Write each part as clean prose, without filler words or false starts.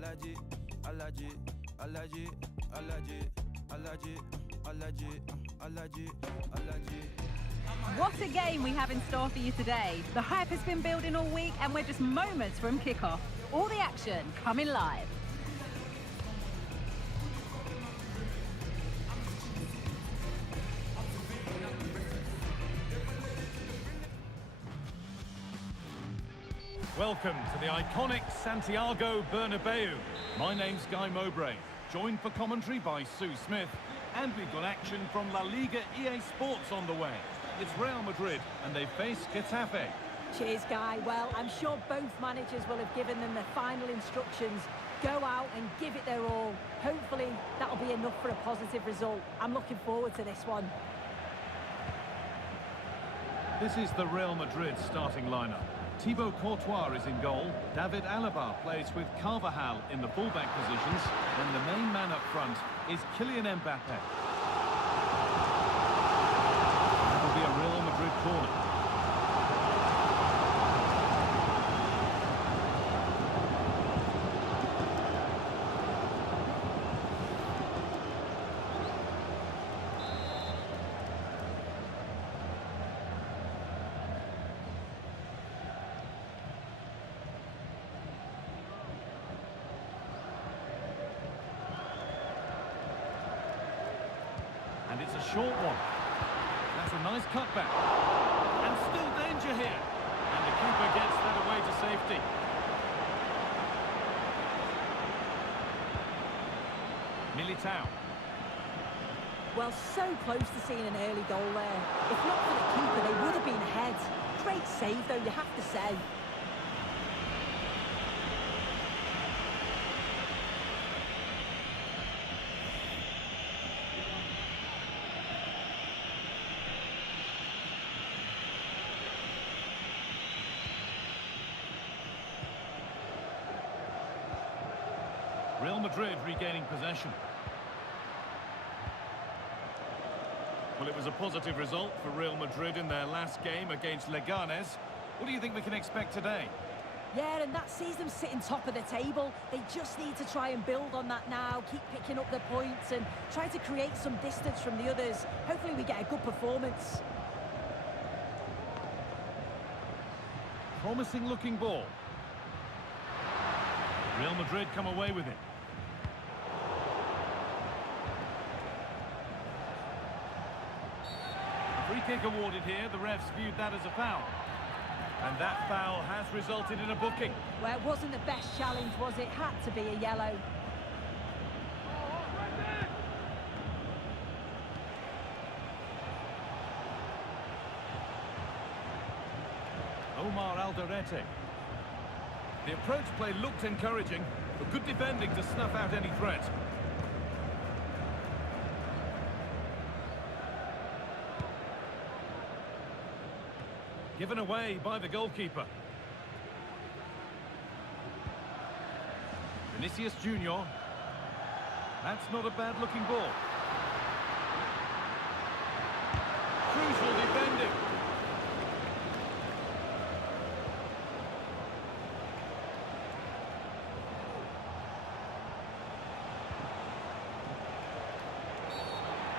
allergic, allergic, allergic, allergic, allergic, allergic, allergic, allergic. What a game we have in store for you today. The hype has been building all week and we're just moments from kickoff. All the action coming live. Welcome to the iconic Santiago Bernabeu. My name's Guy Mowbray, joined for commentary by Sue Smith, and we've got action from La Liga EA Sports on the way. It's Real Madrid, and they face Getafe. Cheers, Guy. Well, I'm sure both managers will have given them their final instructions. Go out and give it their all. Hopefully, that'll be enough for a positive result. I'm looking forward to this one. This is the Real Madrid starting lineup. Thibaut Courtois is in goal. David Alaba plays with Carvajal in the fullback positions. And the main man up front is Kylian Mbappé. That'll be a Real Madrid corner. And it's a short one. That's a nice cutback. And still danger here. And the keeper gets that away to safety. Militao. Well, so close to seeing an early goal there. If not for the keeper, they would have been ahead. Great save, though, you have to say. Real Madrid regaining possession. Well, it was a positive result for Real Madrid in their last game against Leganes. What do you think we can expect today? Yeah, and that sees them sitting top of the table. They just need to try and build on that now, keep picking up their points and try to create some distance from the others. Hopefully we get a good performance. Promising looking ball. Real Madrid come away with it. Free kick awarded here. The refs viewed that as a foul. And that foul has resulted in a booking. Well, it wasn't the best challenge, was it? Had to be a yellow. Omar Alderete. The approach play looked encouraging, but good defending to snuff out any threat. Given away by the goalkeeper. Vinicius Junior. That's not a bad-looking ball. Crucial defending.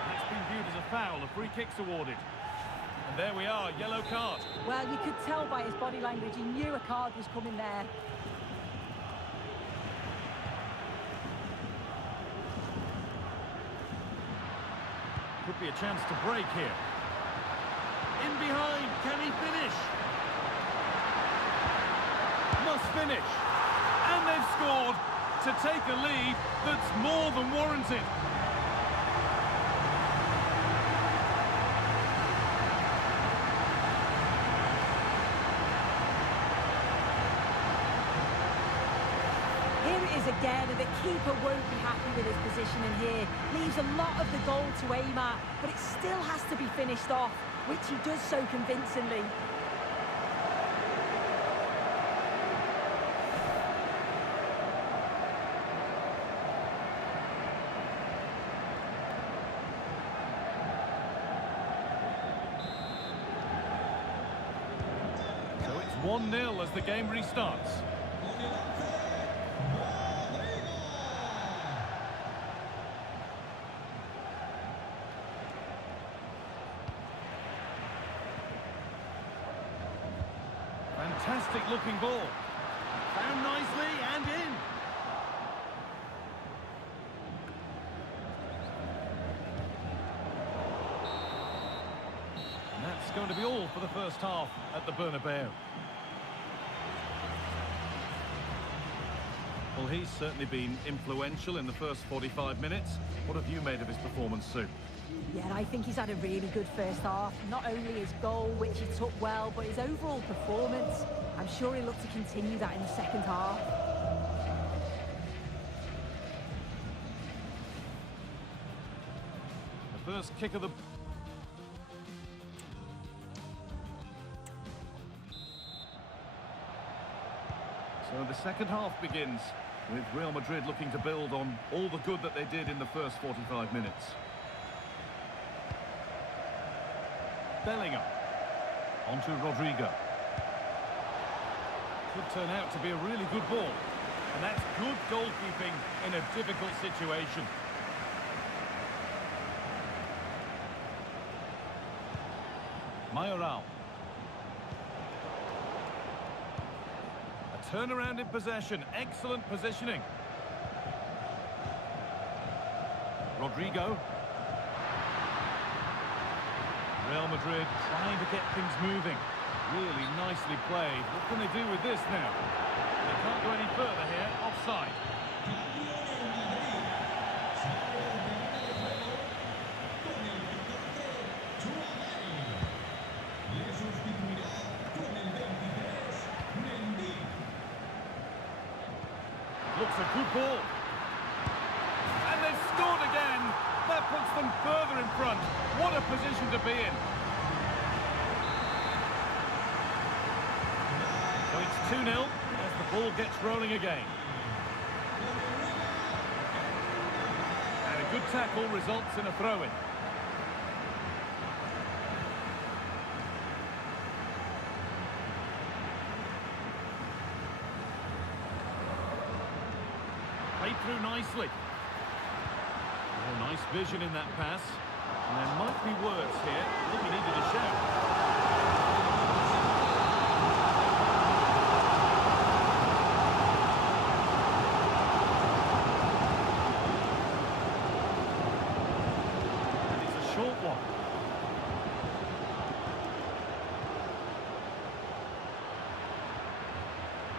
That's been viewed as a foul. A free kick's awarded. And there we are, yellow card. Well, you could tell by his body language, he knew a card was coming there. Could be a chance to break here. In behind, can he finish? Must finish. And they've scored to take a lead that's more than warranted. Again, and the keeper won't be happy with his positioning here. Leaves a lot of the goal to aim at, but it still has to be finished off, which he does so convincingly. So it's 1-0 as the game restarts. Fantastic looking ball. Found nicely and in. And that's going to be all for the first half at the Bernabeu. Well, he's certainly been influential in the first 45 minutes. What have you made of his performance, Sue? Yeah, I think he's had a really good first half. Not only his goal, which he took well, but his overall performance. I'm sure he'll look to continue that in the second half. The first kick of the... So the second half begins, with Real Madrid looking to build on all the good that they did in the first 45 minutes. Bellingham. On to Rodrigo. Could turn out to be a really good ball. And that's good goalkeeping in a difficult situation. Mayoral. A turnaround in possession. Excellent positioning. Rodrigo. Real Madrid trying to get things moving. Really nicely played. What can they do with this now? They can't go any further here. Offside. Looks a good ball. And they've scored again. That puts them further in front. What a position to be in. So it's 2-0 as the ball gets rolling again. And a good tackle results in a throw-in. Played through nicely. Oh, nice vision in that pass. And there might be words here. I think he needed a shout. And it's a short one.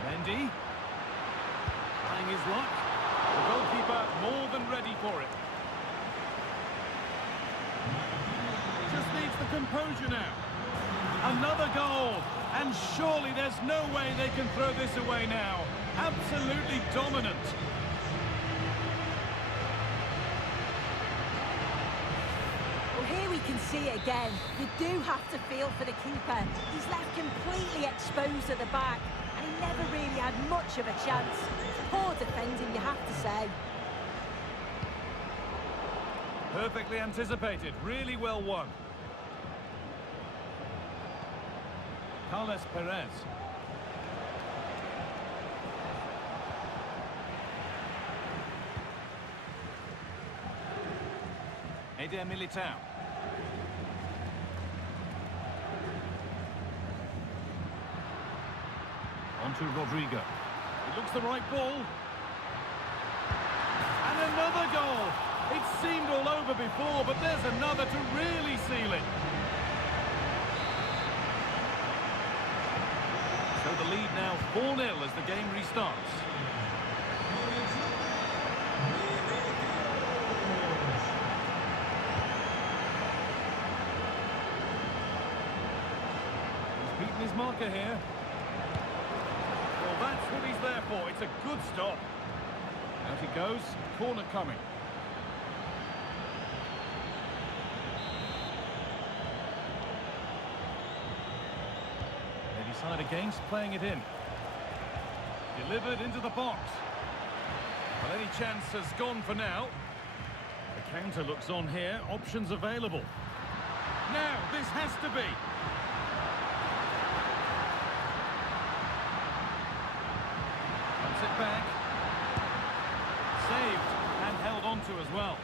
Mendy. Trying his luck. The goalkeeper more than ready for it. Just needs the composure now. Another goal. And surely there's no way they can throw this away now. Absolutely dominant. Well, here we can see it again. You do have to feel for the keeper. He's left completely exposed at the back, and he never really had much of a chance. Poor defending, you have to say. Perfectly anticipated. Really well won. Carles Perez. Eder Militao. On to Rodrigo. It looks the right ball. And another goal. It seemed all over before, but there's another to really seal it. So the lead now 4-0 as the game restarts. He's beaten his marker here. Well, that's what he's there for. It's a good stop. Out he goes. Corner coming. They decide against playing it in. Delivered into the box. Well, any chance has gone for now. The counter looks on here. Options available. Now, this has to be. Puts it back. Saved and held onto as well.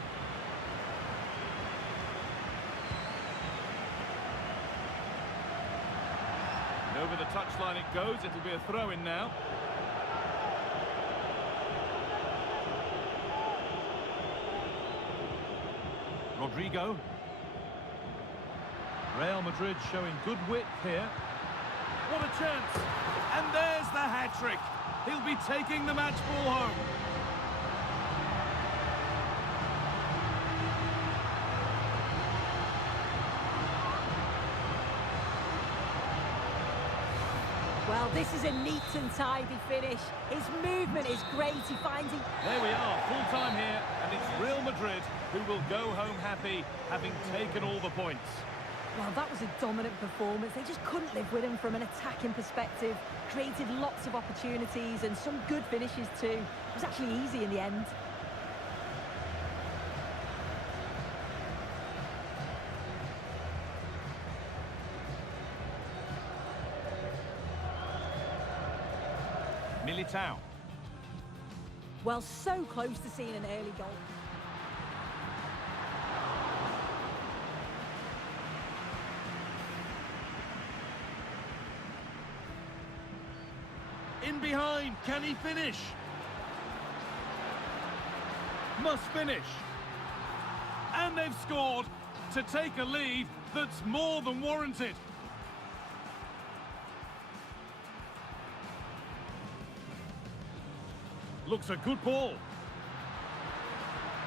Over the touchline it goes. It'll be a throw-in now. Rodrigo. Real Madrid showing good width here. What a chance! And there's the hat-trick. He'll be taking the match ball home. Well, this is a neat and tidy finish. His movement is great. He finds it. There we are, full time here, and it's Real Madrid who will go home happy, having taken all the points. Well, that was a dominant performance. They just couldn't live with him from an attacking perspective. Created lots of opportunities and some good finishes too. It was actually easy in the end. Militao. Well, so close to seeing an early goal. In behind, can he finish? Must finish. And they've scored to take a lead that's more than warranted. Looks a good ball.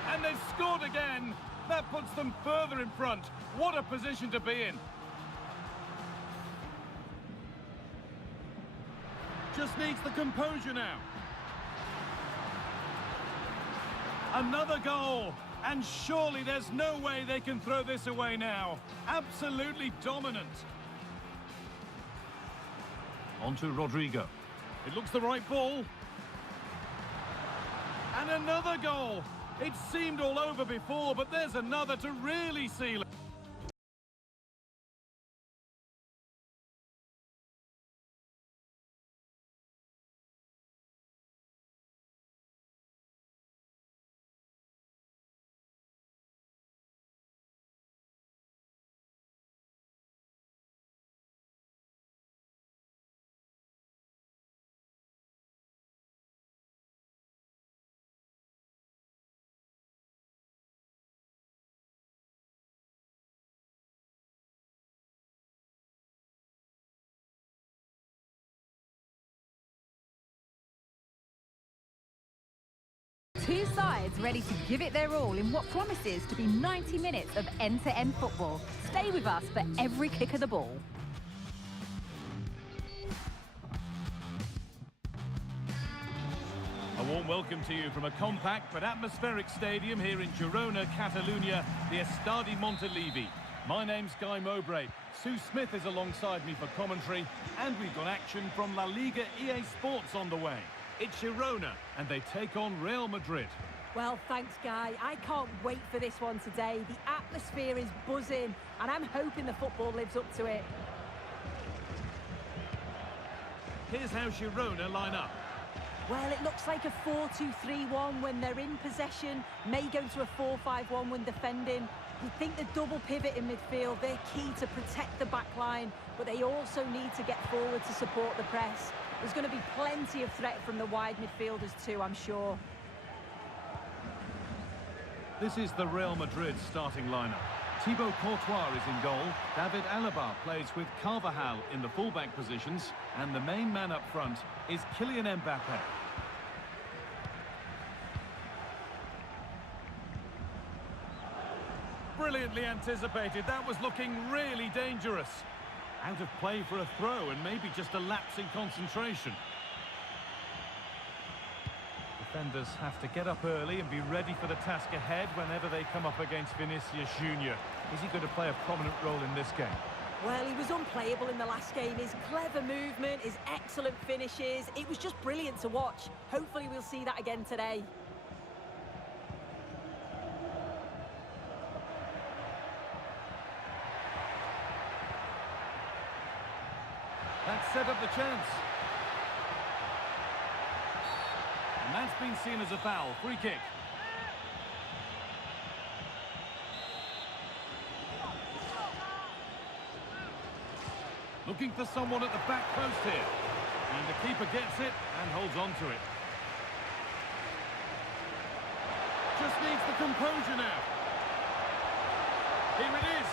And they've scored again. That puts them further in front. What a position to be in. Just needs the composure now. Another goal. And surely there's no way they can throw this away now. Absolutely dominant. On to Rodrigo. It looks the right ball. And another goal. It seemed all over before, but there's another to really seal it. Two sides ready to give it their all in what promises to be 90 minutes of end-to-end football. Stay with us for every kick of the ball. A warm welcome to you from a compact but atmospheric stadium here in Girona, Catalonia, the Estadi Montilivi. My name's Guy Mowbray. Sue Smith is alongside me for commentary, and we've got action from La Liga EA Sports on the way. It's Girona, and they take on Real Madrid. Well, thanks, Guy. I can't wait for this one today. The atmosphere is buzzing, and I'm hoping the football lives up to it. Here's how Girona line up. Well, it looks like a 4-2-3-1 when they're in possession, may go to a 4-5-1 when defending. You think the double pivot in midfield, they're key to protect the back line, but they also need to get forward to support the press. There's going to be plenty of threat from the wide midfielders too, I'm sure. This is the Real Madrid starting lineup. Thibaut Courtois is in goal. David Alaba plays with Carvajal in the fullback positions. And the main man up front is Kylian Mbappé. Brilliantly anticipated. That was looking really dangerous. Out of play for a throw and maybe just a lapse in concentration. Defenders have to get up early and be ready for the task ahead whenever they come up against Vinicius Junior. Is he going to play a prominent role in this game? Well, he was unplayable in the last game. His clever movement, his excellent finishes, it was just brilliant to watch. Hopefully we'll see that again today. That set up the chance. And that's been seen as a foul. Free kick. Looking for someone at the back post here. And the keeper gets it and holds on to it. Just needs the composure now. Here it is.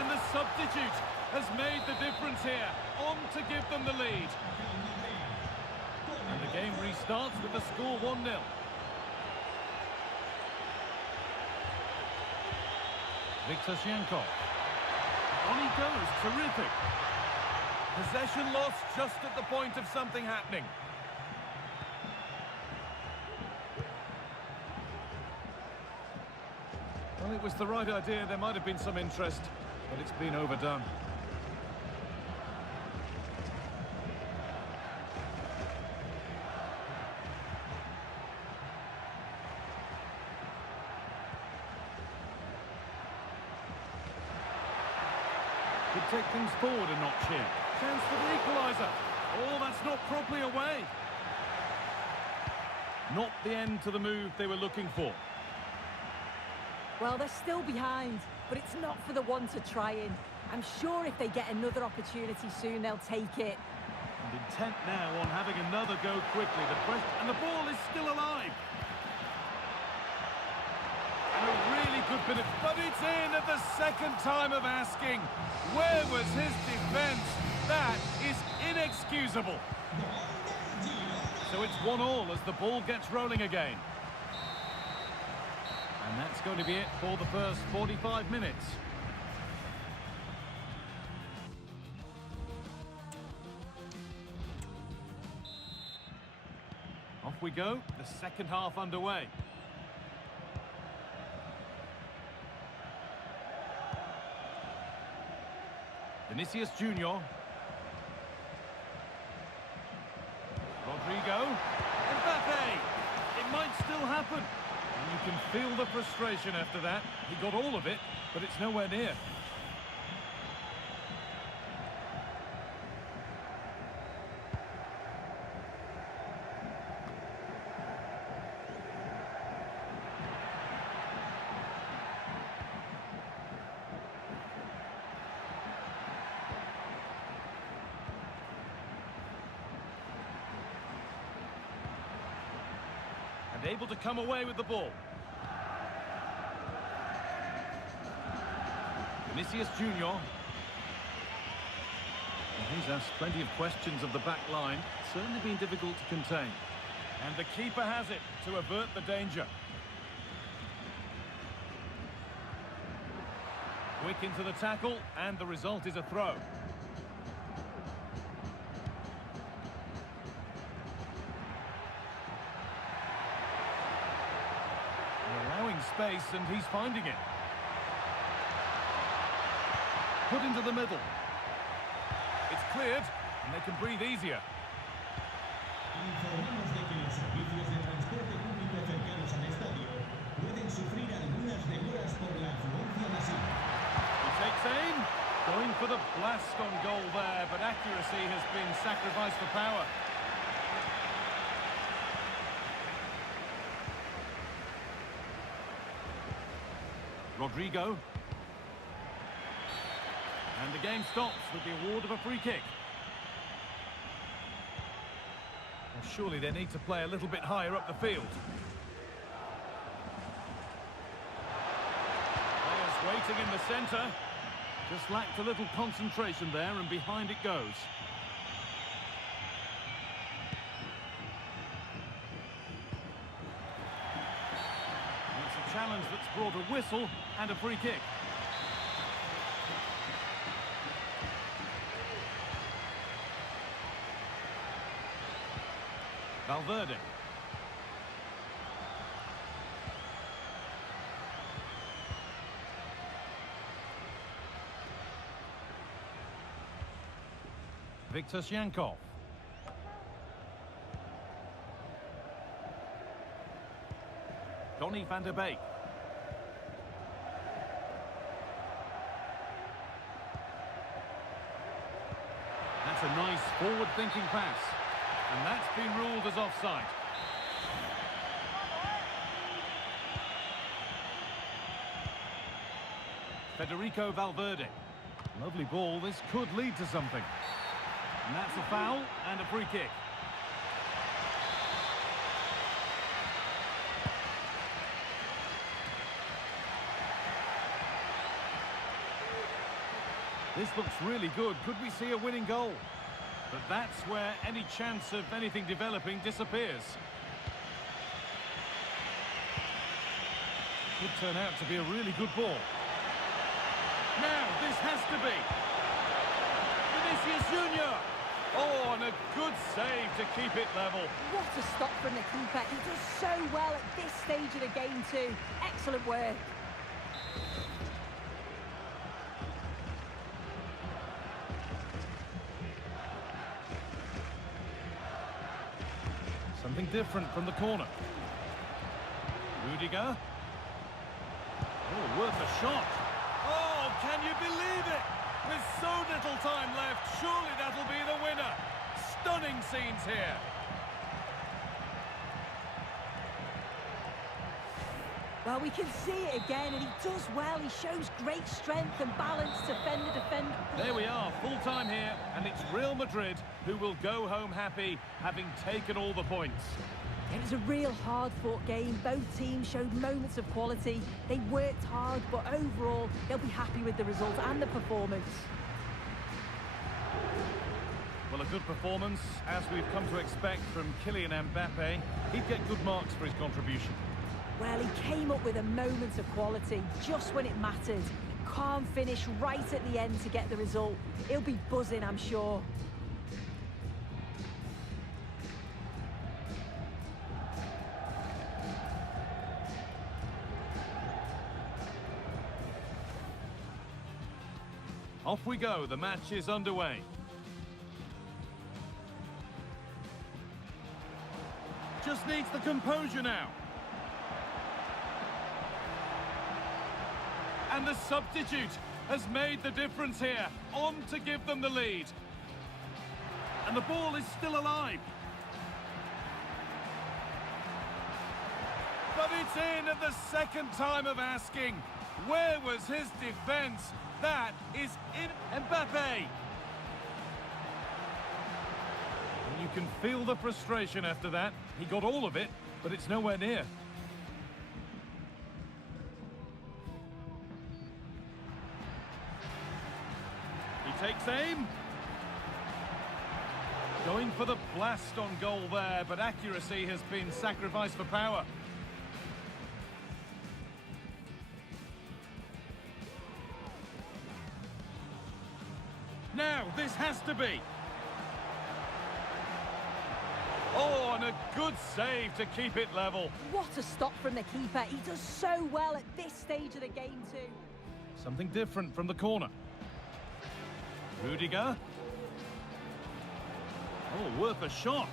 And the substitute has made the difference here. On to give them the lead. And the game restarts with the score 1-0. Victor Shankov. On he goes, terrific. Possession lost just at the point of something happening. Well, it was the right idea. There might have been some interest, but it's been overdone. Could take things forward a notch here. Chance for the equaliser. Oh, that's not properly away. Not the end to the move they were looking for. Well, they're still behind, but it's not for the want of trying. I'm sure if they get another opportunity soon, they'll take it. And intent now on having another go quickly. And the ball is still alive. And a really good bit of... But it's in at the second time of asking. Where was his defence? That is inexcusable. So it's 1-1 as the ball gets rolling again. And that's going to be it for the first 45 minutes. Off we go, the second half underway. Vinicius Junior. Rodrigo. Mbappé. It might still happen. And you can feel the frustration after that. He got all of it, but it's nowhere near. And able to come away with the ball. Vinicius Junior. He's asked plenty of questions of the back line. Certainly been difficult to contain. And the keeper has it to avert the danger. Quick into the tackle, and the result is a throw. Space, and he's finding it. Put into the middle. It's cleared, and they can breathe easier. Informamos de que los servicios de transporte público cercanos al estadio pueden sufrir algunas demoras por la afluencia masiva. He takes aim, going for the blast on goal there, but accuracy has been sacrificed for power. Rodrigo. And the game stops with the award of a free kick. Well, surely they need to play a little bit higher up the field. Players waiting in the centre. Just lacked a little concentration there, and behind it goes. Challenge that's brought a whistle and a free kick. Valverde. Victor Shankov. Donny van der Beek. That's a nice forward-thinking pass. And that's been ruled as offside. Federico Valverde. Lovely ball, this could lead to something. And that's a foul and a free kick. This looks really good. Could we see a winning goal? But that's where any chance of anything developing disappears. Could turn out to be a really good ball. Now, this has to be. Vinicius Junior. Oh, and a good save to keep it level. What a stop from the keeper. He does so well at this stage of the game too. Excellent work. Something different from the corner. Rudiger. Oh, worth a shot. Oh, can you believe it? With so little time left, surely that'll be the winner. Stunning scenes here. Well, we can see it again, and he does well. He shows great strength and balance to fend the defender. There we are, full time here, and it's Real Madrid who will go home happy, having taken all the points. It was a real hard-fought game. Both teams showed moments of quality. They worked hard, but overall, they'll be happy with the result and the performance. Well, a good performance, as we've come to expect from Kylian Mbappé. He'd get good marks for his contribution. Well, he came up with a moment of quality, just when it mattered. Calm finish right at the end to get the result. He'll be buzzing, I'm sure. Off we go, the match is underway. Just needs the composure now. And the substitute has made the difference here, on to give them the lead. And the ball is still alive. But it's in at the second time of asking. Where was his defence? That is in Mbappé. You can feel the frustration after that. He got all of it, but it's nowhere near. He takes aim. Going for the blast on goal there, but accuracy has been sacrificed for power. Now, this has to be. Oh, and a good save to keep it level. What a stop from the keeper. He does so well at this stage of the game too. Something different from the corner. Rudiger. Oh, worth a shot.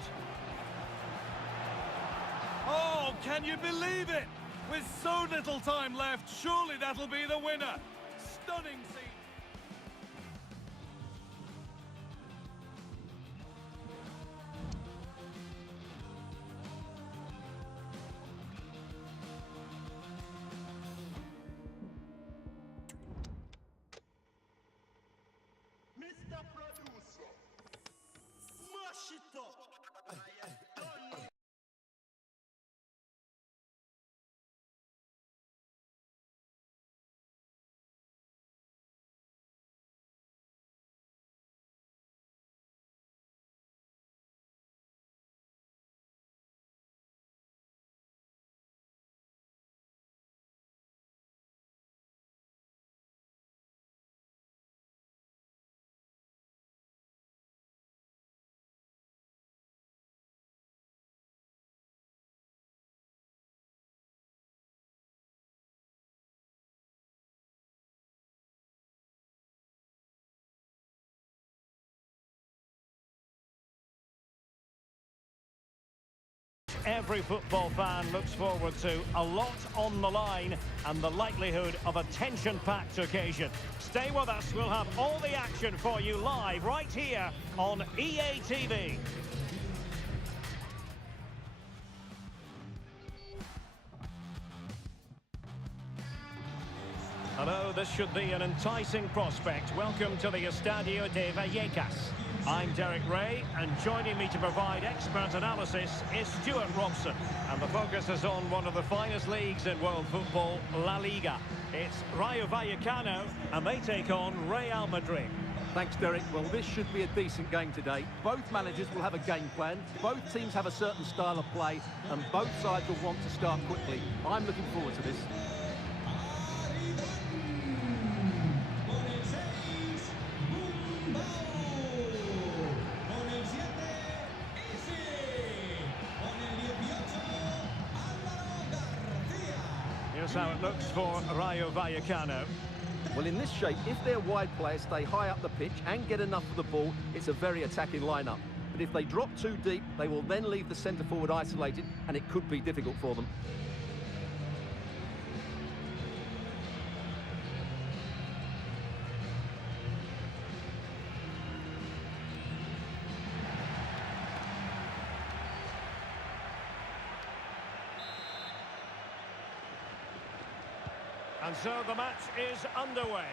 Oh, can you believe it? With so little time left, surely that'll be the winner. Stunning scene. Mr. Producer, mash it up. Every football fan looks forward to a lot on the line and the likelihood of a tension-packed occasion. Stay with us, we'll have all the action for you live right here on EA TV. Hello, this should be an enticing prospect. Welcome to the Estadio de Vallecas. I'm Derek Ray, and joining me to provide expert analysis is Stuart Robson. And the focus is on one of the finest leagues in world football, La Liga. It's Rayo Vallecano, and they take on Real Madrid. Thanks, Derek. Well, this should be a decent game today. Both managers will have a game plan. Both teams have a certain style of play, and both sides will want to start quickly. I'm looking forward to this. Here's how it looks for Rayo Vallecano. Well, in this shape, if their wide players stay high up the pitch and get enough of the ball, it's a very attacking lineup. But if they drop too deep, they will then leave the centre forward isolated, and it could be difficult for them. And so the match is underway.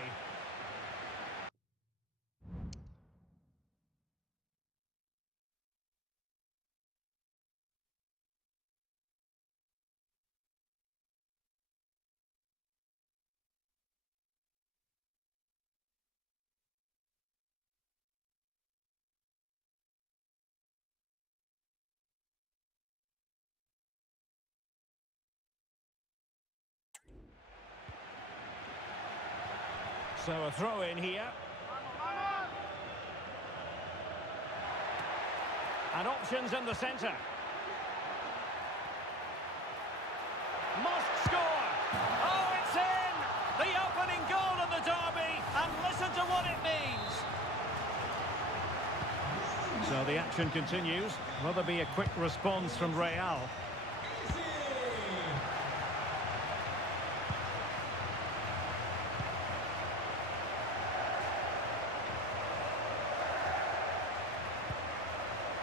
So a throw in here. And options in the centre. Must score! Oh, it's in! The opening goal in the derby, and listen to what it means. So the action continues. Will there be a quick response from Real?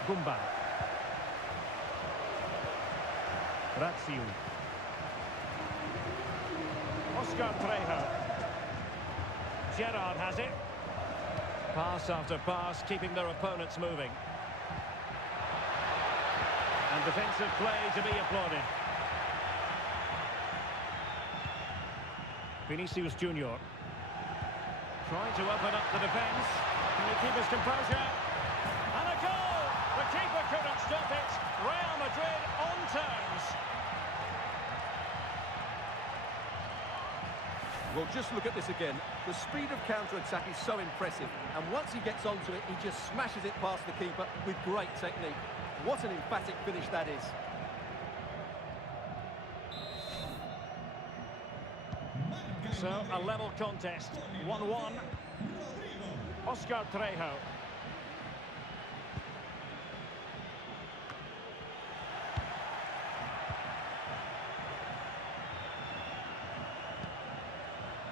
Gumba. Razziu. Oscar Trejo. Gerrard has it. Pass after pass, keeping their opponents moving. And defensive play to be applauded. Vinicius Junior. Trying to open up the defence. Can he keep his composure? And a goal! The keeper couldn't stop it. Real Madrid on terms. Well, just look at this again. The speed of counter-attack is so impressive. And once he gets onto it, he just smashes it past the keeper with great technique. What an emphatic finish that is. So, a level contest. 1-1. Oscar Trejo.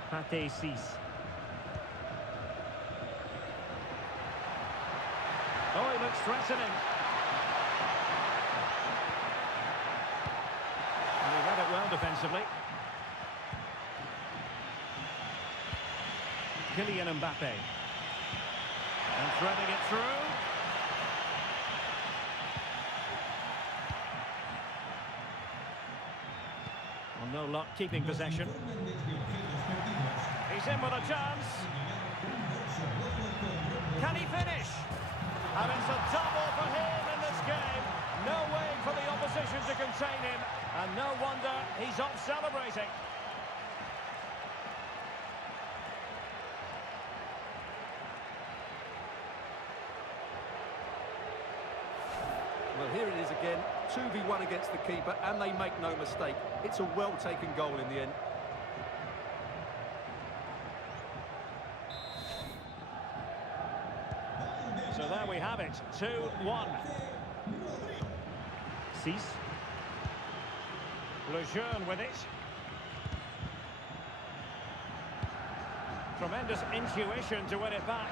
Pate Cis. Oh, he looks threatening. And he read it well defensively. Kylian Mbappé. And threading it through. Well, no luck keeping possession. He's in with a chance. Can he finish? And it's a double for him in this game. No way for the opposition to contain him. And no wonder he's off celebrating. Well, here it is again. 2v1 against the keeper, and they make no mistake. It's a well-taken goal in the end. So there we have it, 2-1. Cis. Lejeune with it. Tremendous intuition to win it back.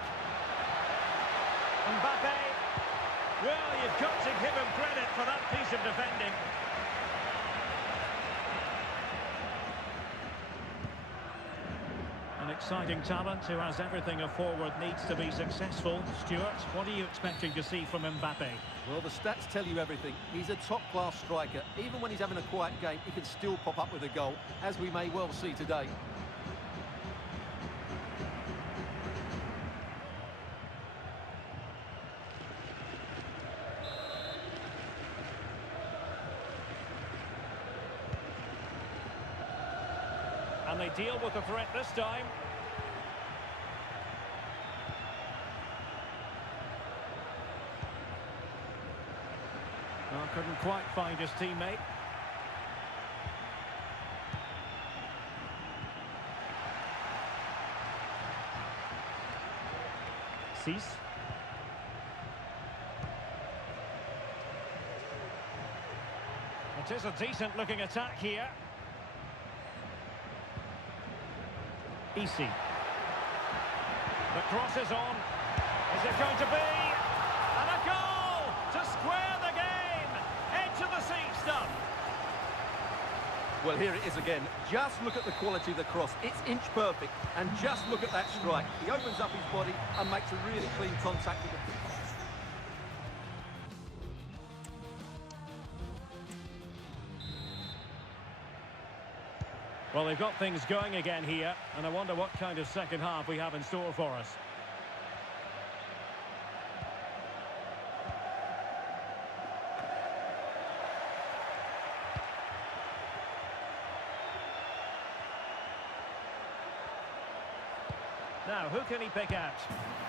Mbappé. Well, you've got to give him credit for that piece of defending. exciting talent who has everything a forward needs to be successful. Stuart, what are you expecting to see from Mbappé? Well, the stats tell you everything. He's a top-class striker. Even when he's having a quiet game, he can still pop up with a goal, as we may well see today. And they deal with the threat this time. Well, couldn't quite find his teammate. Cease. It is a decent-looking attack here. Easy. The cross is on. Is it going to be? And a goal to square the game. Edge of the seat stuff. Well, here it is again. Just look at the quality of the cross. It's inch perfect. And just look at that strike. He opens up his body and makes a really clean contact with it. Well, they've got things going again here, and I wonder what kind of second half we have in store for us. Now, who can he pick out?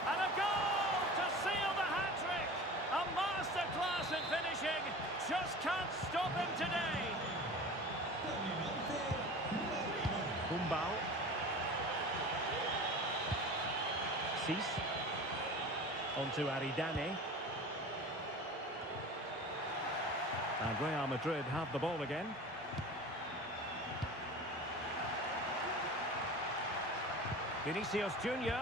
And a goal to seal the hat-trick! A masterclass in finishing. Just can't stop him today. Kumbao. Cease. On to Aridane. And Real Madrid have the ball again. Vinicius Junior.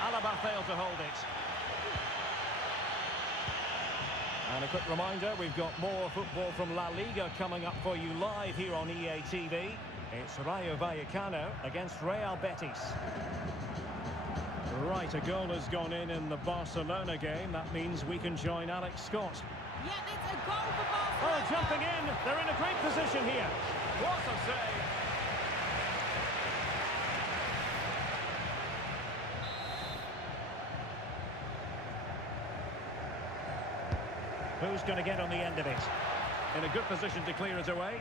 Alaba failed to hold it. And a quick reminder, we've got more football from La Liga coming up for you live here on EA TV. It's Rayo Vallecano against Real Betis. Right, a goal has gone in the Barcelona game. That means we can join Alex Scott. Yeah, it's a goal for Barcelona. Oh, jumping in. They're in a great position here. What a save. Who's going to get on the end of it? In a good position to clear it away.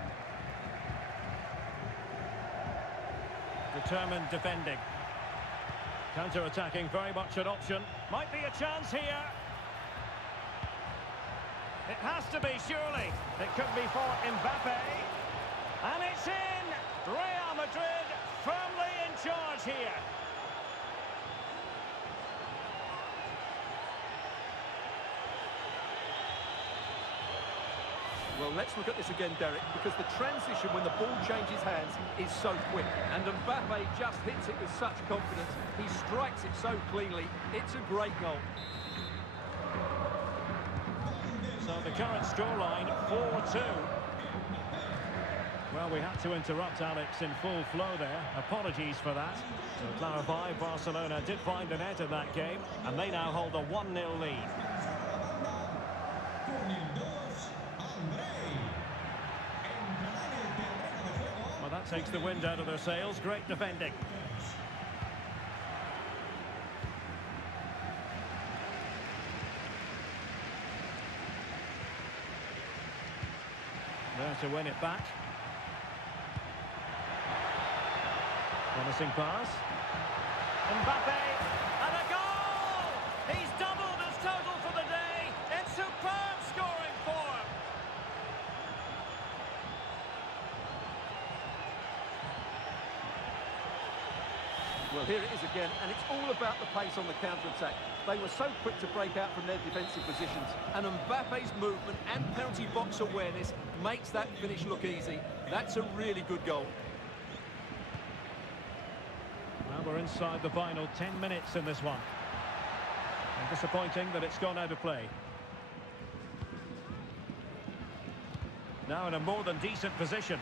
Determined defending. Counter-attacking, very much an option. Might be a chance here. It has to be, surely. It could be for Mbappé. And it's in! Real Madrid firmly in charge here. Well, let's look at this again, Derek, because the transition when the ball changes hands is so quick. And Mbappé just hits it with such confidence. He strikes it so cleanly. It's a great goal. So the current scoreline, 4-2. Well, we had to interrupt Alex in full flow there. Apologies for that. To clarify, Barcelona did find a net in that game, and they now hold a 1-0 lead. Well, that takes the wind out of their sails. Great defending. There to win it back. Promising pass. Mbappé, and a goal! He's doubled his total for the day in superb scoring form. Well, here it is again, and it's all about the pace on the counter-attack. They were so quick to break out from their defensive positions, and Mbappe's movement and penalty box awareness makes that finish look easy. That's a really good goal. Well, we're inside the final 10 minutes in this one. And disappointing that it's gone out of play. Now in a more than decent position.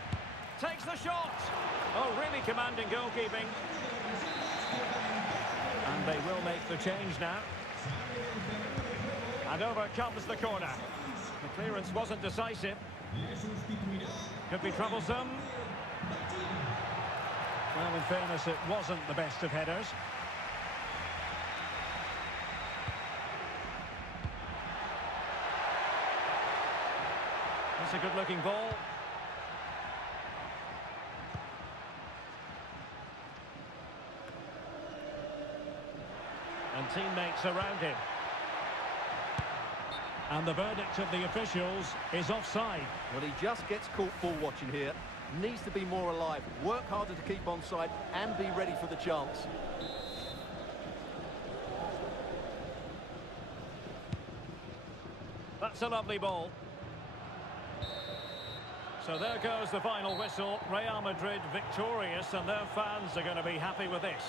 Takes the shot! Oh, really commanding goalkeeping. And they will make the change now. And over comes the corner. The clearance wasn't decisive. Could be troublesome. Well, in fairness, it wasn't the best of headers. That's a good-looking ball. And teammates around him. And the verdict of the officials is offside. Well, he just gets caught ball watching here. Needs to be more alive, work harder to keep onside and be ready for the chance. That's a lovely ball. So there goes the final whistle. Real Madrid victorious, and their fans are going to be happy with this.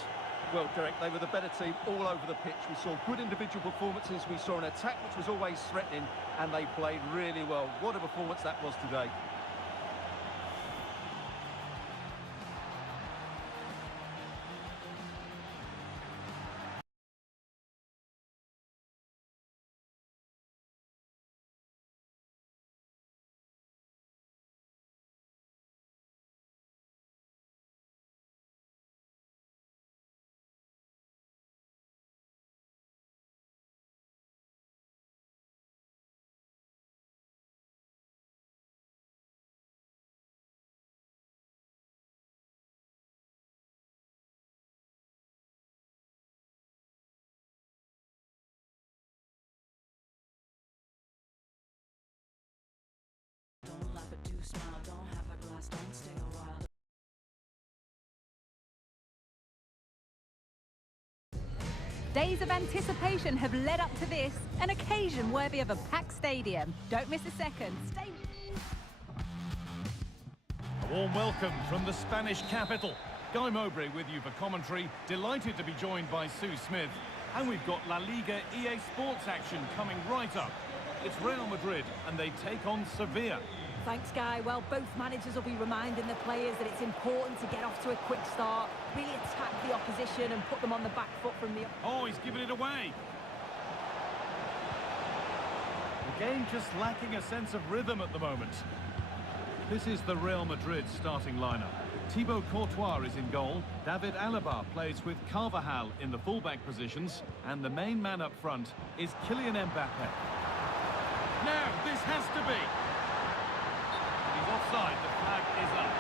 Well, Derek, they were the better team all over the pitch. We saw good individual performances. We saw an attack which was always threatening, and they played really well. What a performance that was today. Days of anticipation have led up to this, an occasion worthy of a packed stadium. Don't miss a second. Stay. A warm welcome from the Spanish capital. Guy Mowbray with you for commentary. Delighted to be joined by Sue Smith. And we've got La Liga EA Sports action coming right up. It's Real Madrid and they take on Sevilla. Thanks, Guy. Well, both managers will be reminding the players that it's important to get off to a quick start, really attack the opposition and put them on the back foot from the... Oh, he's given it away. The game just lacking a sense of rhythm at the moment. This is the Real Madrid starting lineup. Thibaut Courtois is in goal. David Alaba plays with Carvajal in the fullback positions. And the main man up front is Kylian Mbappé. Now, this has to be. He's offside, the flag is up.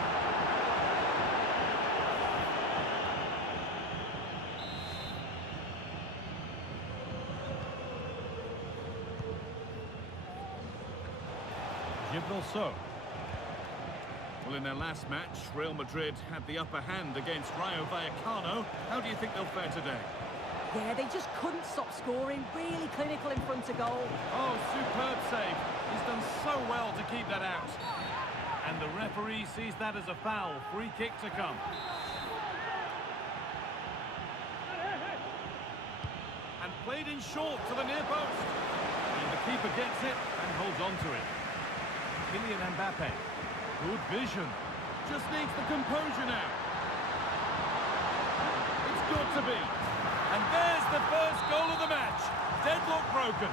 Getafe. Well, in their last match, Real Madrid had the upper hand against Rayo Vallecano. How do you think they'll fare today? Yeah, they just couldn't stop scoring. Really clinical in front of goal. Oh, superb save. He's done so well to keep that out. And the referee sees that as a foul. Free kick to come. And played in short to the near post. And the keeper gets it and holds on to it. Kylian Mbappé. Good vision. Just needs the composure now. It's got to be. And there's the first goal of the match. Deadlock broken.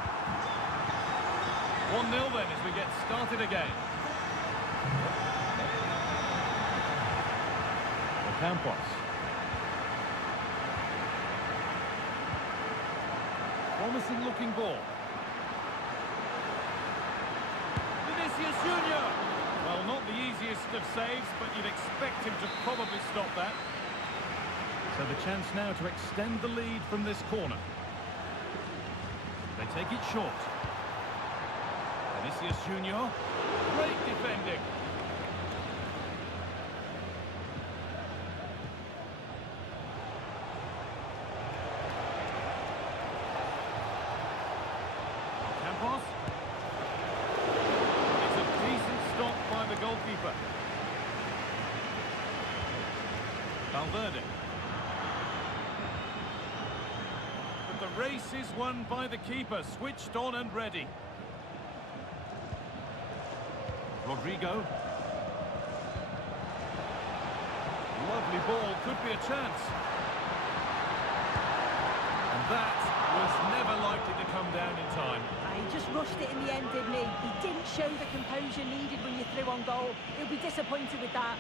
1-0 then as we get started again. Campos. Promising looking ball. Vinicius Junior. Well, not the easiest of saves, but you'd expect him to probably stop that. So the chance now to extend the lead from this corner. They take it short. Vinicius Junior. Great defending. Campos. It's a decent stop by the goalkeeper. Valverde. But the race is won by the keeper, switched on and ready. Rodrigo. Lovely ball, could be a chance. And that was never likely to come down in time. He just rushed it in the end, didn't he? He didn't show the composure needed when you threw on goal. He'll be disappointed with that.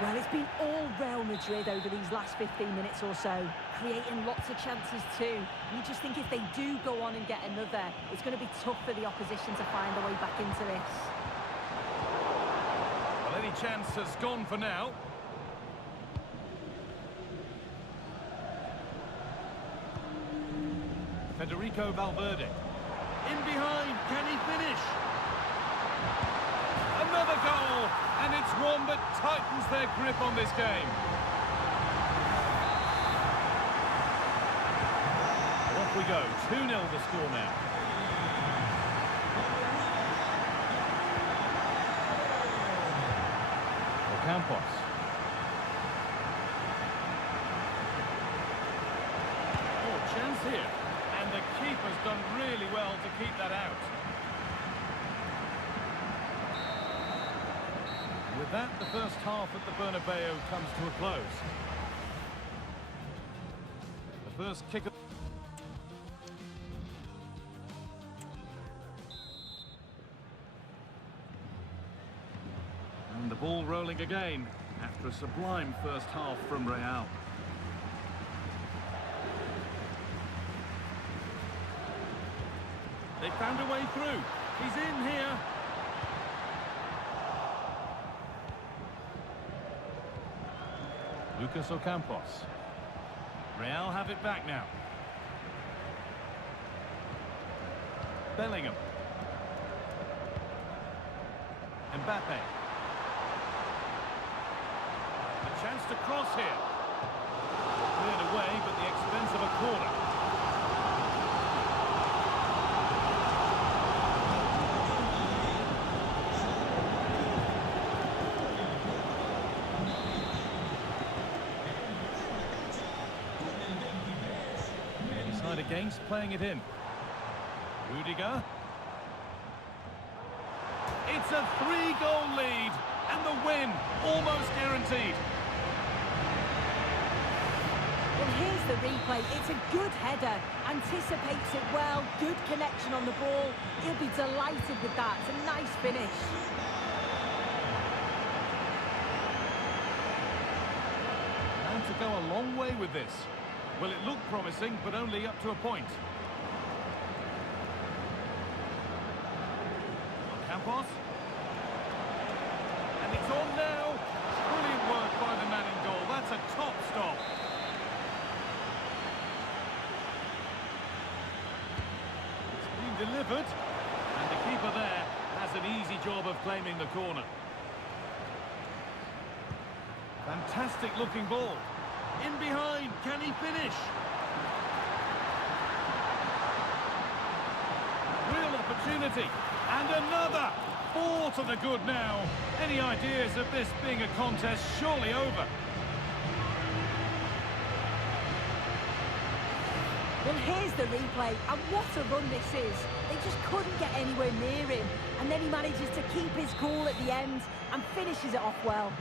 Well, it's been all Real Madrid over these last 15 minutes or so, creating lots of chances too. You just think if they do go on and get another, it's going to be tough for the opposition to find a way back into this. Well, any chance has gone for now. Federico Valverde. In behind, can he finish? Another goal, and it's one that tightens their grip on this game. Off we go, 2-0 the score now. Campos. Oh, chance here, and the keeper's done really well to keep that out. With that, the first half at the Bernabeu comes to a close. The first kick of... And the ball rolling again after a sublime first half from Real. They found a way through. He's in here. Lucas Ocampos. Real have it back now. Bellingham. Mbappé. A chance to cross here. Cleared away, but the expense of a corner. Against playing it in. Rudiger. It's a 3-goal lead and the win almost guaranteed. Well, here's the replay. It's a good header, anticipates it well, good connection on the ball. He'll be delighted with that. It's a nice finish. And to go a long way with this. Well, it looked promising, but only up to a point. Campos. And it's on now. Brilliant work by the man in goal. That's a top stop. It's been delivered. And the keeper there has an easy job of claiming the corner. Fantastic looking ball. In behind, can he finish? Real opportunity, and another! 4 to the good now. Any ideas of this being a contest surely over? Well, here's the replay, and what a run this is. They just couldn't get anywhere near him, and then he manages to keep his cool at the end and finishes it off well.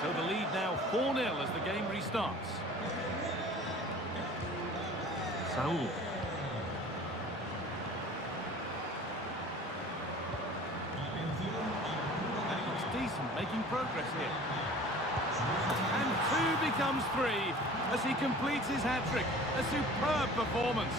So the lead now 4-0 as the game restarts. Saul. Looks decent, making progress here. And 2 becomes 3 as he completes his hat-trick. A superb performance.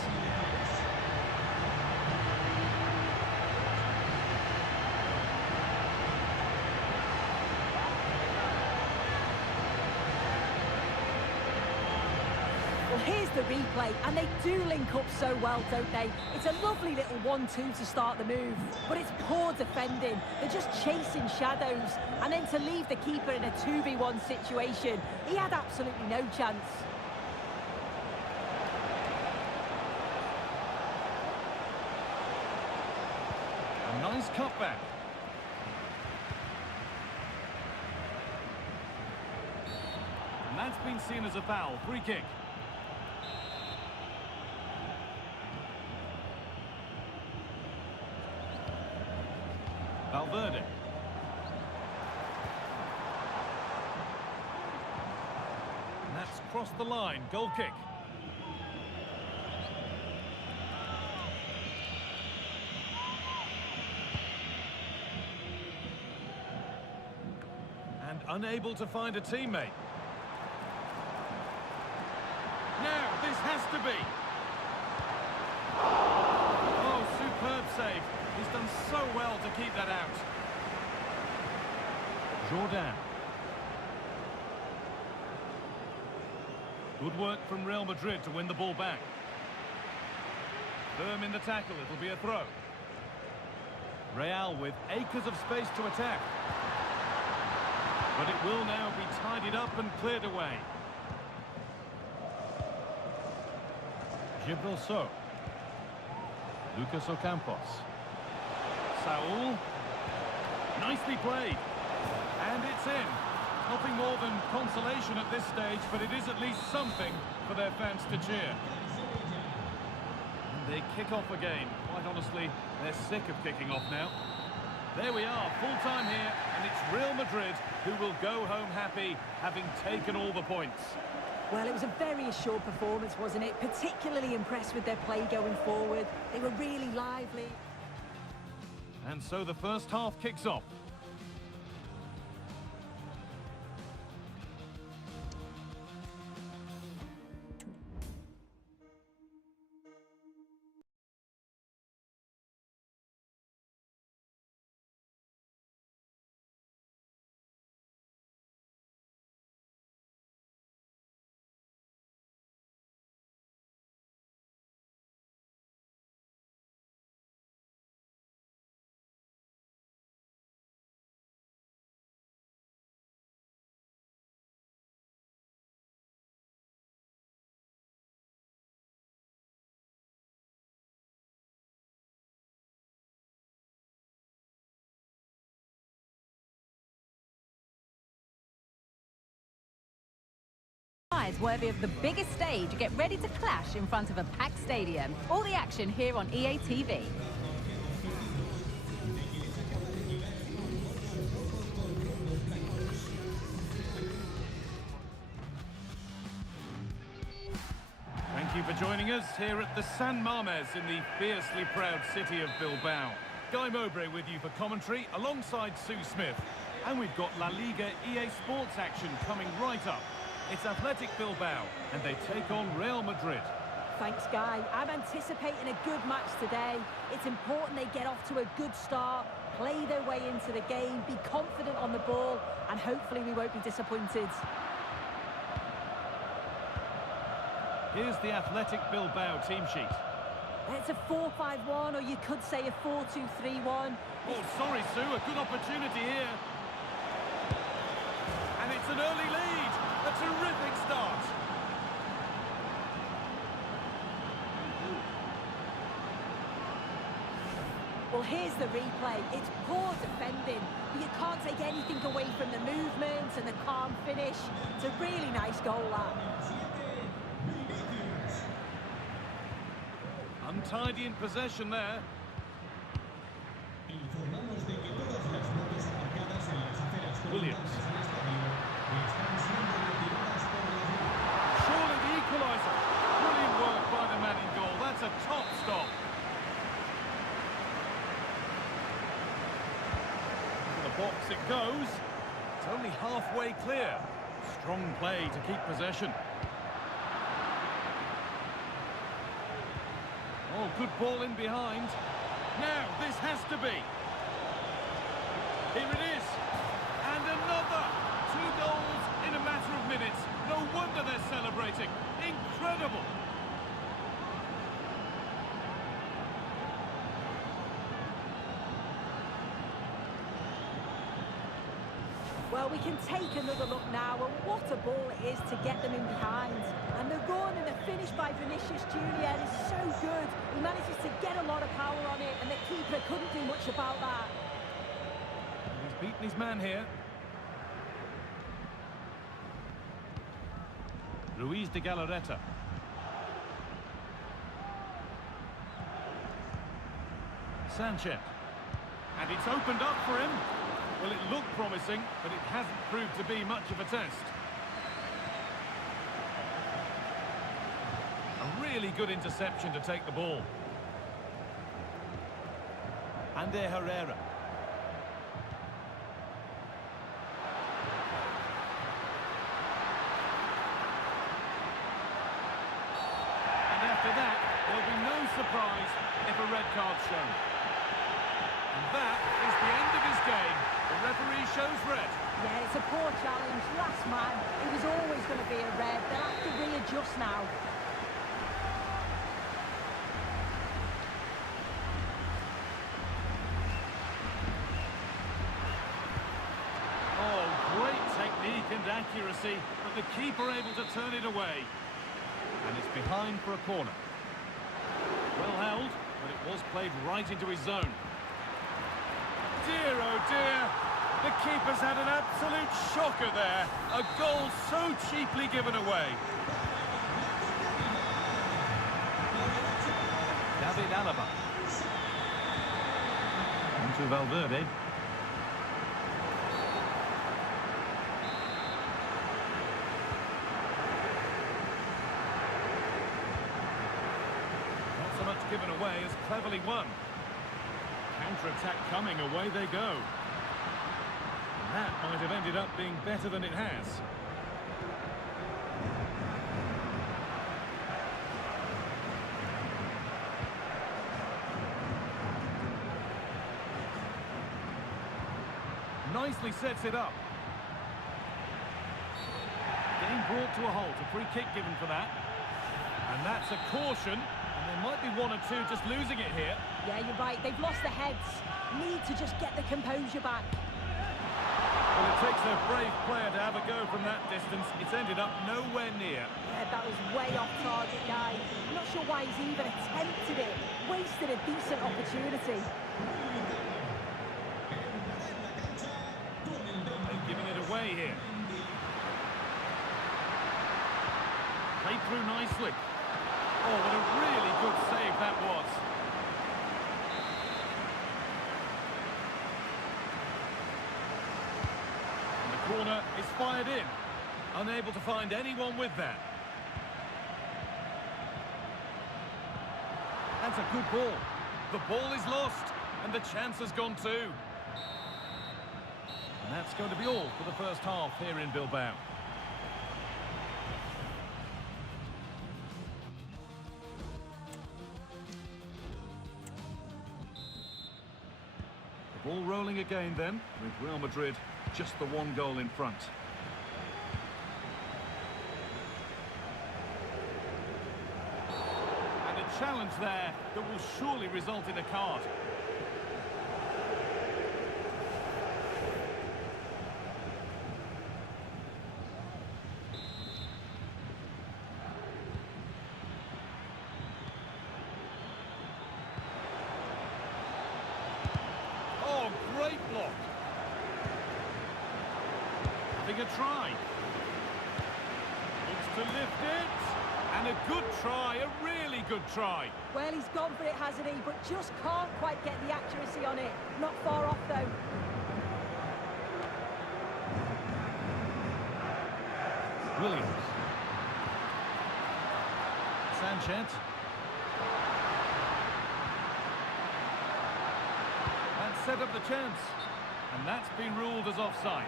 Here's the replay, and they do link up so well, don't they? It's a lovely little 1-2 to start the move, but it's poor defending. They're just chasing shadows, and then to leave the keeper in a 2v1 situation, he had absolutely no chance. A nice cutback. that's been seen as a foul. Free kick. Valverde. And that's crossed the line. Goal kick. And unable to find a teammate. Now, this has to be. Oh, superb save. He's done so well to keep that out. Jordan. Good work from Real Madrid to win the ball back. Firm in the tackle, it'll be a throw. Real with acres of space to attack. But it will now be tidied up and cleared away. Gilberto. Lucas Ocampos. Saul. Nicely played. And it's in. Nothing more than consolation at this stage, but it is at least something for their fans to cheer. And they kick off again. Quite honestly, they're sick of kicking off now. There we are, full-time here, and it's Real Madrid who will go home happy, having taken all the points. Well, it was a very assured performance, wasn't it? Particularly impressed with their play going forward. They were really lively. And so the first half kicks off. Worthy of the biggest stage, get ready to clash in front of a packed stadium. All the action here on EA TV. Thank you for joining us here at the San Mames in the fiercely proud city of Bilbao. Guy Mowbray with you for commentary alongside Sue Smith. And we've got La Liga EA Sports action coming right up. It's Athletic Bilbao, and they take on Real Madrid. Thanks, Guy. I'm anticipating a good match today. It's important they get off to a good start, play their way into the game, be confident on the ball, and hopefully we won't be disappointed. Here's the Athletic Bilbao team sheet. It's a 4-5-1, or you could say a 4-2-3-1. Oh, sorry, Sue, a good opportunity here. And it's an early lead. A terrific start. Well, here's the replay. It's poor defending, but you can't take anything away from the movement and the calm finish. It's a really nice goal, that. Untidy in possession there. Williams. Surely the equaliser. Brilliant work by the man in goal. That's a top stop. To the box it goes. It's only halfway clear. Strong play to keep possession. Oh, good ball in behind. Now, this has to be. Here it is. And another. 2 goals in a matter of minutes. No wonder they're celebrating. Incredible. Well, we can take another look now, and what a ball it is to get them in behind. And the run and the finish by Vinicius Junior is so good. He manages to get a lot of power on it, and the keeper couldn't do much about that. He's beaten his man here. Ruiz de Galarreta. Sanchez. And it's opened up for him. Well, it looked promising, but it hasn't proved to be much of a test. A really good interception to take the ball. Ander Herrera. And after that, there'll be no surprise if a red card's shown. And that is the end of his game. The referee shows red. Yeah, it's a poor challenge. Last man, it was always going to be a red. They'll have to readjust now. Oh, great technique and accuracy, but the keeper able to turn it away. And it's behind for a corner. Well held, but it was played right into his zone. Dear, oh dear, the keeper's had an absolute shocker there. A goal so cheaply given away. David Alaba. Onto Valverde. Not so much given away as cleverly won. Counter-attack coming, away they go. And that might have ended up being better than it has. Nicely sets it up. Game brought to a halt, a free kick given for that. And that's a caution. And there might be one or two just losing it here. Yeah, you're right. They've lost their heads. Need to just get the composure back. Well, it takes a brave player to have a go from that distance. It's ended up nowhere near. Yeah, that was way off target, guy. I'm not sure why he's even attempted it. Wasted a decent opportunity. They're giving it away here. Played through nicely. Oh, what a really good save that was. And the corner is fired in. Unable to find anyone with that. That's a good ball. The ball is lost, and the chance has gone too. And that's going to be all for the first half here in Bilbao. Ball rolling again then, with Real Madrid just the one goal in front. And a challenge there that will surely result in a card. Great block. Having a try. Looks to lift it. And a good try, a really good try. Well, he's gone for it, hasn't he? But just can't quite get the accuracy on it. Not far off, though. Williams. Sanchez. Set up the chance, and that's been ruled as offside.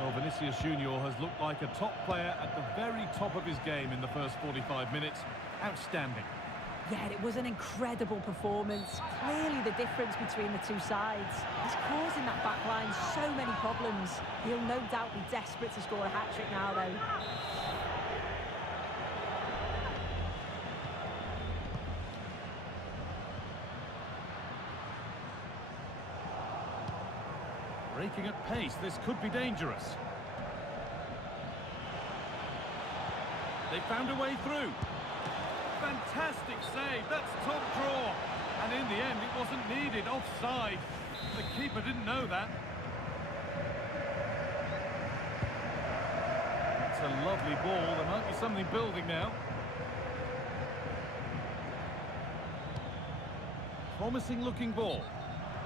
Well, Vinicius Junior has looked like a top player at the very top of his game in the first 45 minutes. Outstanding. Yeah, it was an incredible performance. Clearly the difference between the two sides. He's causing that back line so many problems. He'll no doubt be desperate to score a hat-trick now, though. Breaking at pace, this could be dangerous. They found a way through. Fantastic save, that's top draw. And in the end, it wasn't needed, offside. The keeper didn't know that. a lovely ball. There might be something building now. Promising looking ball.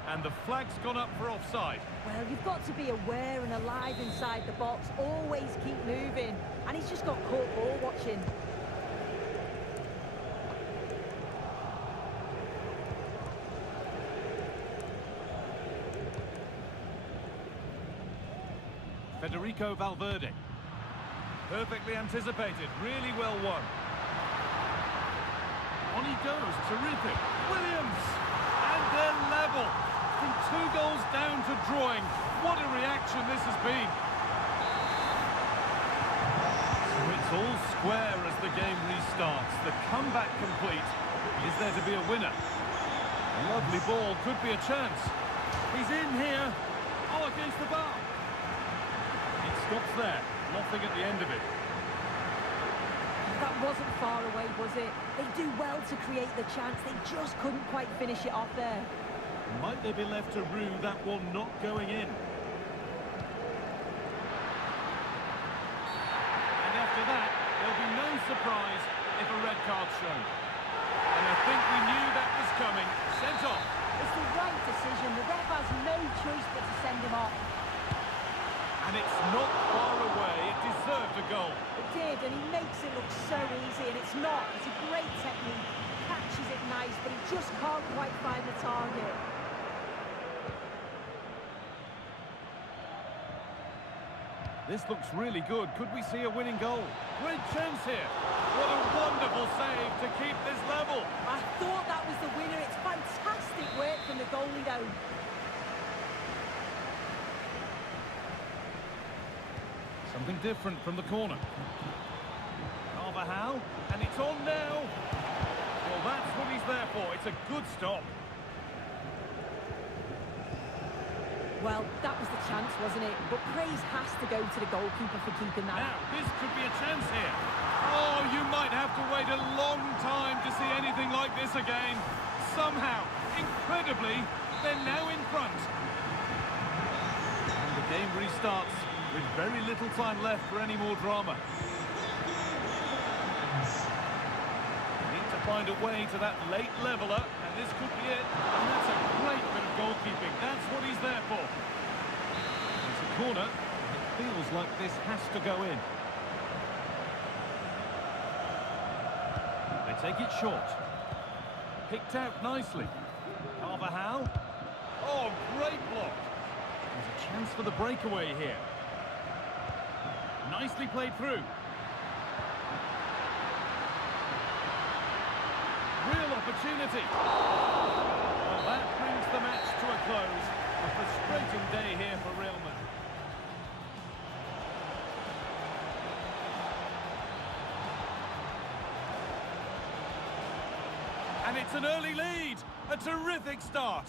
And the flag's gone up for offside. Well, you've got to be aware and alive inside the box. Always keep moving. And he's just got caught ball watching. Federico Valverde. Perfectly anticipated, really well won. On he goes, terrific. Williams! And they're level. From 2 goals down to drawing. What a reaction this has been. So it's all square as the game restarts. The comeback complete. Is there to be a winner? A lovely ball, could be a chance. He's in here. Oh, against the bar. It stops there. Nothing at the end of it. That wasn't far away, was it? They do well to create the chance. They just couldn't quite finish it off there. Might they be left to rue that one not going in? And after that, there'll be no surprise if a red card's shown. And I think we knew that was coming. Sent off. It's the right decision. The ref has no choice but to send him off. And it's not far away. It deserved a goal. It did, and he makes it look so easy, and it's not. It's a great technique. Catches it nice, but he just can't quite find the target. This looks really good. Could we see a winning goal? Great chance here. What a wonderful save to keep this level. I thought that was the winner. It's fantastic work from the goalie, though. Something different from the corner. Carvajal, and it's on now. Well, that's what he's there for. It's a good stop. Well, that was the chance, wasn't it? But praise has to go to the goalkeeper for keeping that. Now, this could be a chance here. Oh, you might have to wait a long time to see anything like this again. Somehow, incredibly, they're now in front. And the game restarts with very little time left for any more drama. Need to find a way to that late leveller, and this could be it. And that's a great bit of goalkeeping. That's what he's there for. It's a corner. It feels like this has to go in. They take it short. Picked out nicely. Carvajal. Oh, great block. There's a chance for the breakaway here. Nicely played through. Real opportunity. Well, that brings the match to a close. A frustrating day here for Real Madrid. And it's an early lead. A terrific start.